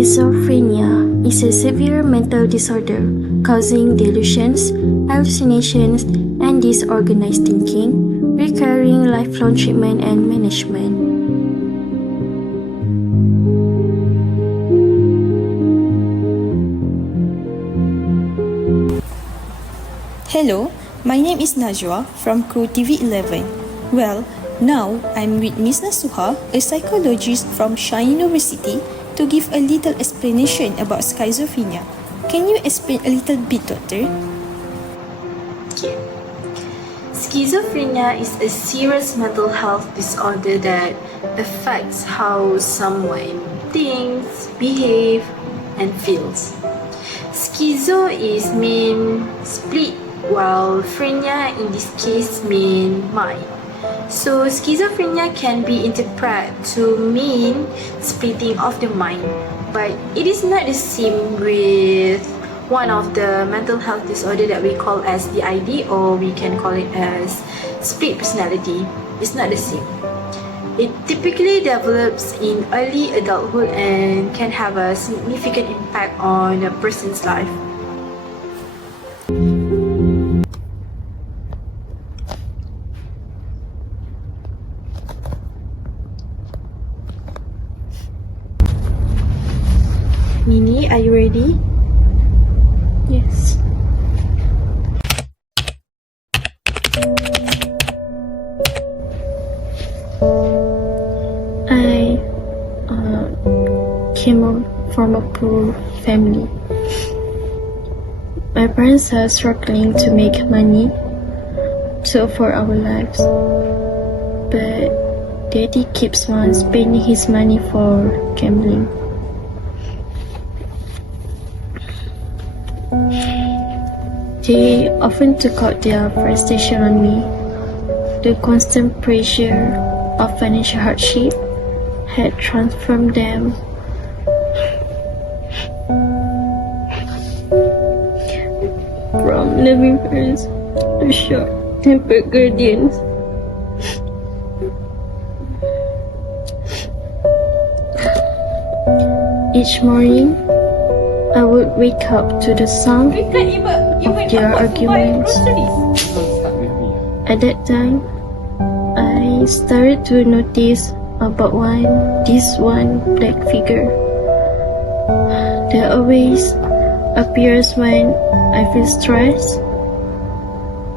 Scizophrenia is a severe mental disorder causing delusions, hallucinations, and disorganized thinking, requiring lifelong treatment and management. Hello, my name is Najwa from Crew TV11. Well, now I'm with Ms. Nasuha, a psychologist from Shine University, to give a little explanation about schizophrenia. Can you explain a little bit, doctor? Okay. Schizophrenia is a serious mental health disorder that affects how someone thinks, behaves, and feels. Schizo is mean split, while phrenia in this case mean mind. So schizophrenia can be interpreted to mean splitting of the mind, but it is not the same with one of the mental health disorder that we call as the ID, or we can call it as split personality. It's not the same. It typically develops in early adulthood and can have a significant impact on a person's life. Nini, are you ready? Yes. I came from a poor family. My parents are struggling to make money to afford our lives, but Daddy keeps on spending his money for gambling. They often took out their frustration on me. The constant pressure of financial hardship had transformed them from loving parents to short-tempered guardians. Each morning, I would wake up to the sound of their arguments. At that time, I started to notice about this one black figure that always appears when I feel stressed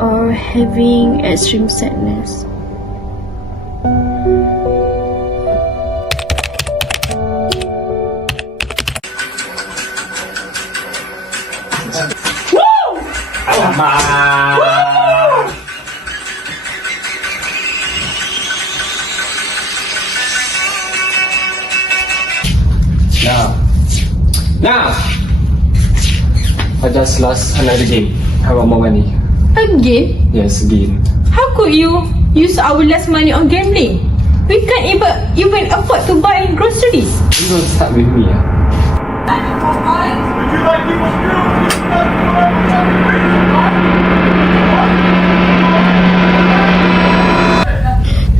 or having extreme sadness. Now! I just lost another game. I want more money. Again? Yes, again. How could you use our last money on gambling? We can't even afford to buy groceries. You don't start with me.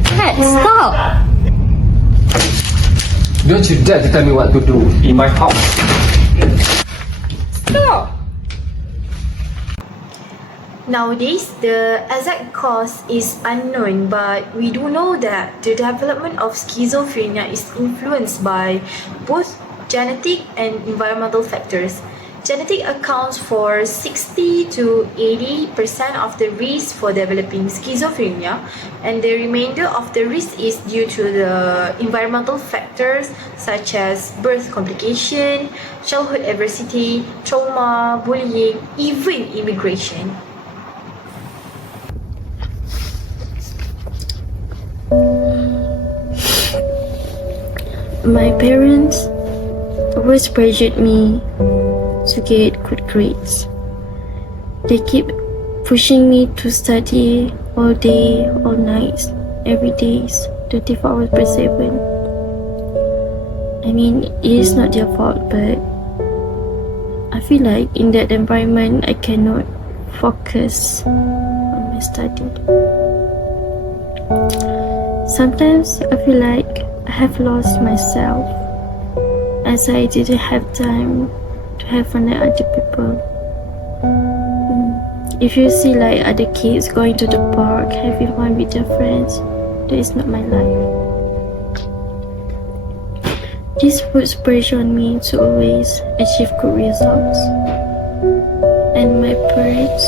Dad, stop! Don't you dare to tell me what to do in my house. Stop! Nowadays, the exact cause is unknown, but we do know that the development of schizophrenia is influenced by both genetic and environmental factors. Genetic accounts for 60 to 80% of the risk for developing schizophrenia, and the remainder of the risk is due to the environmental factors such as birth complication, childhood adversity, trauma, bullying, even immigration. My parents always pressured me to get good grades. They keep pushing me to study all day, all nights, every day, 24 hours per 7. I mean, it is not their fault, but I feel like in that environment, I cannot focus on my study. Sometimes I feel like I have lost myself. I as I didn't have time to have fun like other people. If you see like other kids going to the park, having fun with their friends, that is not my life. This puts pressure on me to always achieve good results. And my parents,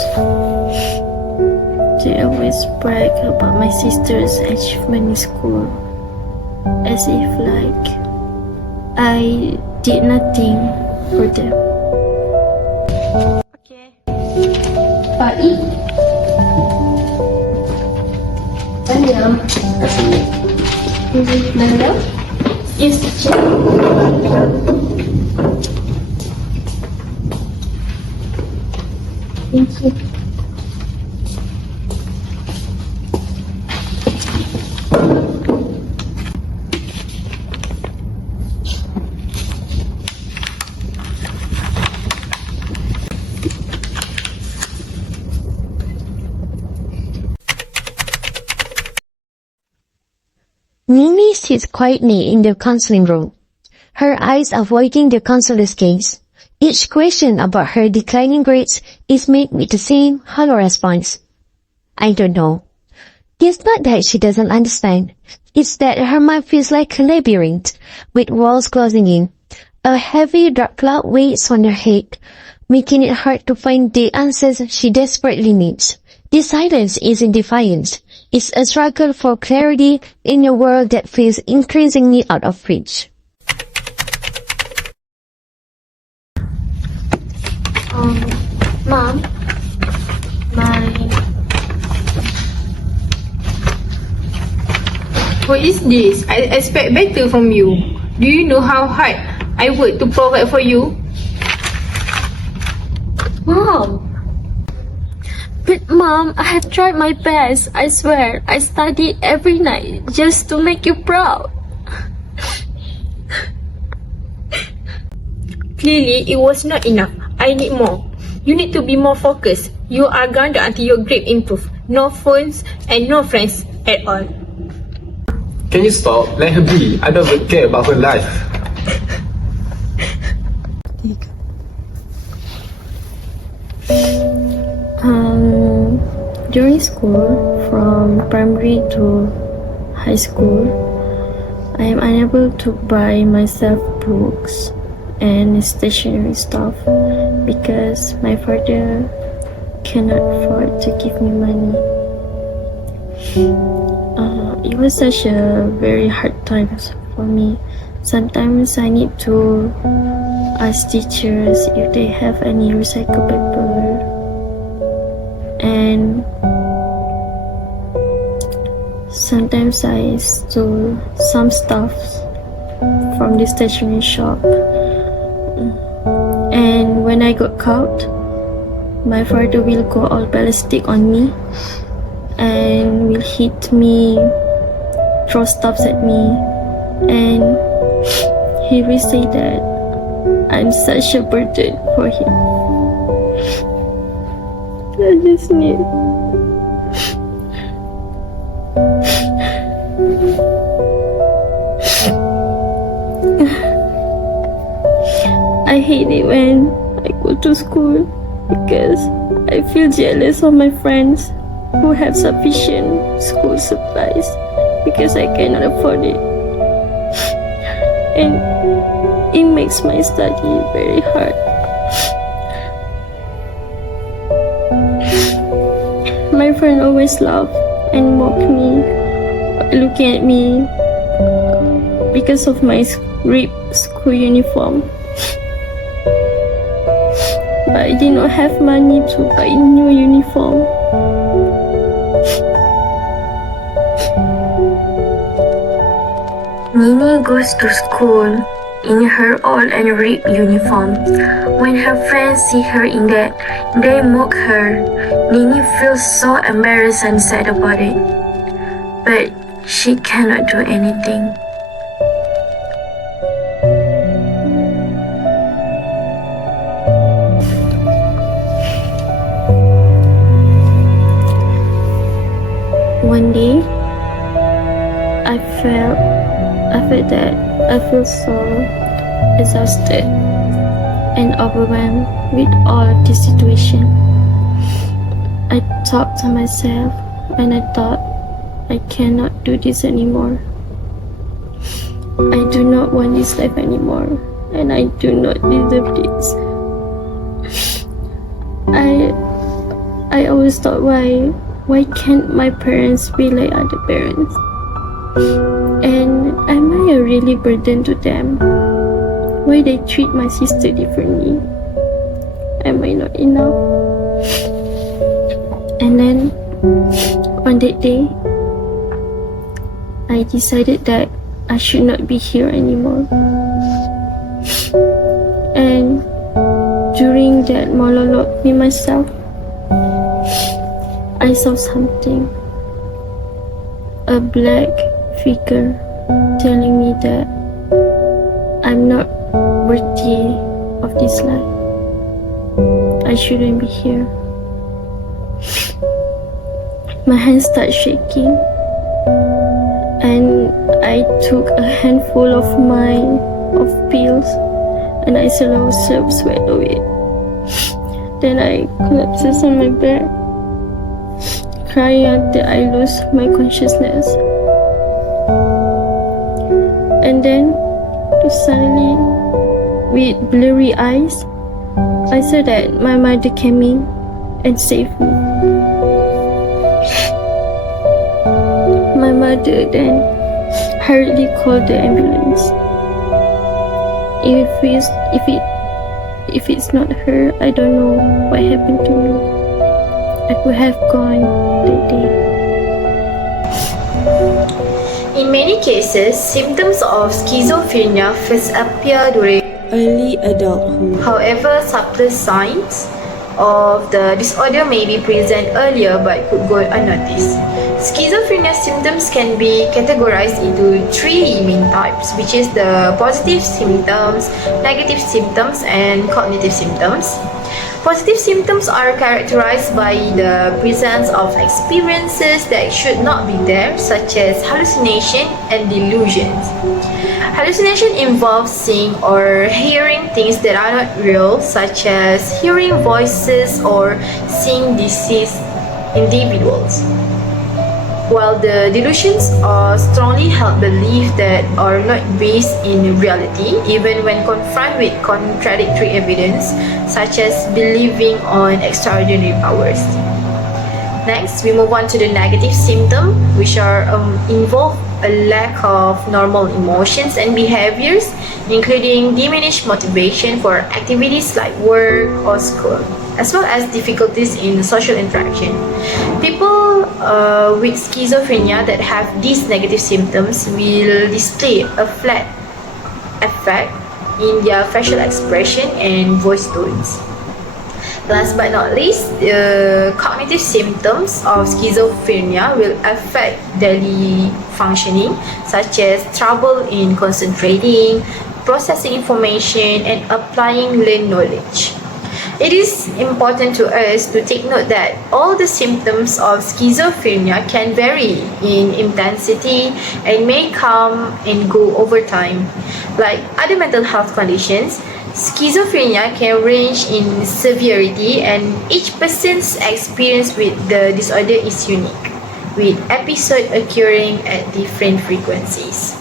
they always brag about my sister's achievement in school, as if like I did nothing for them. Okay. Pak I. Sayang. Nanda? Yes, teacher. Thank you. Mimi sits quietly in the counseling room, her eyes avoiding the counselor's gaze. Each question about her declining grades is made with the same hollow response. I don't know. It's not that she doesn't understand. It's that her mind feels like a labyrinth, with walls closing in. A heavy dark cloud weighs on her head, making it hard to find the answers she desperately needs. This silence isn't defiance. It's a struggle for clarity in a world that feels increasingly out of reach. Mom, What is this? I expect better from you. Do you know how hard I work to provide for you? Mom! But Mom, I have tried my best. I swear, I studied every night just to make you proud. Clearly, it was not enough. I need more. You need to be more focused. You are grounded until your grade improve. No phones and no friends at all. Can you stop? Let her be. I don't even care about her life. During school, from primary to high school, I am unable to buy myself books and stationery stuff because my father cannot afford to give me money. It was such a very hard time for me. Sometimes I need to ask teachers if they have any recycled paper, and sometimes I stole some stuff from the stationery shop. And when I got caught, my father will go all ballistic on me and will hit me, throw stuffs at me, and he will say that I'm such a burden for him. I just need I hate it when I go to school because I feel jealous of my friends who have sufficient school supplies because I cannot afford it. And it makes my study very hard. My friend always laugh and mock me, looking at me because of my ripped school uniform. But I did not have money to buy a new uniform. Nini goes to school in her old and ripped uniform. When her friends see her in that, they mock her. Nini feels so embarrassed and sad about it. But she cannot do anything. One day, I felt that I feel so exhausted, and overwhelmed with all of this situation. I talked to myself and I thought, I cannot do this anymore. I do not want this life anymore, and I do not deserve this. I always thought, why can't my parents be like other parents? And am I a really burden to them? Why they treat my sister differently? Am I not enough? And then on that day, I decided that I should not be here anymore. And during that monologue with myself, I saw something. A black figure telling me that I'm not worthy of this life. I shouldn't be here. My hands started shaking, and I took a handful of pills, and I slowly swallowed it. Then I collapsed on my bed, crying until I lose my consciousness. And then, suddenly, with blurry eyes, I saw that my mother came in and saved me. My mother then hurriedly called the ambulance. If it's not her, I don't know what happened to me. I could have gone that day. In many cases, symptoms of schizophrenia first appear during Early adulthood. However, subtle signs of the disorder may be present earlier but could go unnoticed. Schizophrenia symptoms can be categorized into three main types, which is the positive symptoms, negative symptoms, and cognitive symptoms. Positive symptoms are characterized by the presence of experiences that should not be there, such as hallucination and delusions. Hallucination involves seeing or hearing things that are not real, such as hearing voices or seeing deceased individuals. While the delusions are strongly held beliefs that are not based in reality, even when confronted with contradictory evidence, such as believing on extraordinary powers. Next, we move on to the negative symptoms, which involve a lack of normal emotions and behaviors, including diminished motivation for activities like work or school, as well as difficulties in social interaction. People with schizophrenia that have these negative symptoms will display a flat affect in their facial expression and voice tones. Last but not least, the cognitive symptoms of schizophrenia will affect daily functioning, such as trouble in concentrating, processing information, and applying learned knowledge. It is important to us to take note that all the symptoms of schizophrenia can vary in intensity and may come and go over time. Like other mental health conditions, schizophrenia can range in severity, and each person's experience with the disorder is unique, with episodes occurring at different frequencies.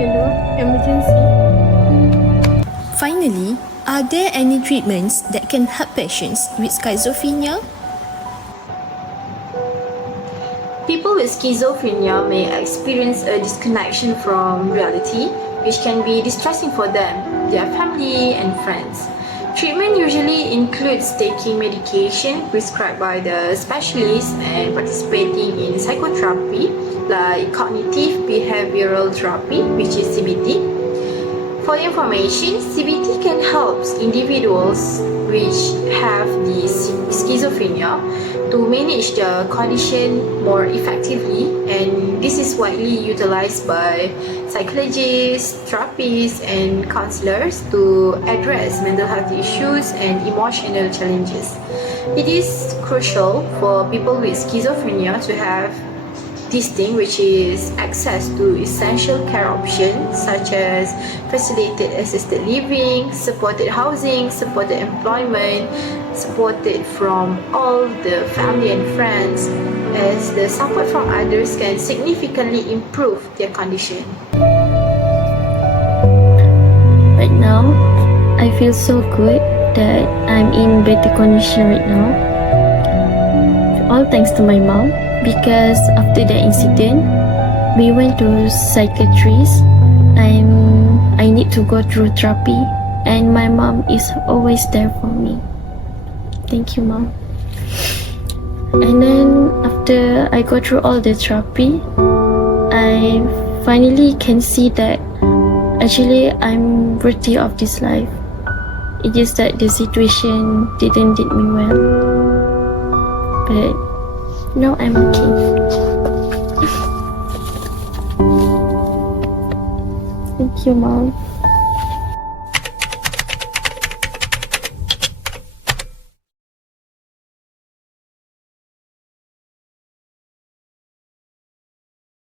Hello, emergency. Finally, are there any treatments that can help patients with schizophrenia? People with schizophrenia may experience a disconnection from reality, which can be distressing for them, their family, and friends. Treatment usually includes taking medication prescribed by the specialist and participating in psychotherapy like cognitive behavioral therapy, which is CBT. For information, CBT can help individuals which have the schizophrenia to manage the condition more effectively, and this is widely utilized by psychologists, therapists, and counselors to address mental health issues and emotional challenges. It is crucial for people with schizophrenia to have this thing, which is access to essential care options such as facilitated assisted living, supported housing, supported employment, supported from all the family and friends, as the support from others can significantly improve their condition. Right now, I feel so good that I'm in better condition right now. All thanks to my mom, because after the incident, we went to psychiatrist. I need to go through therapy, and my mom is always there for me. Thank you, mom. And then after I go through all the therapy, I finally can see that actually I'm worthy of this life. It's just that the situation didn't did me well, but now I'm okay. Thank you, mom.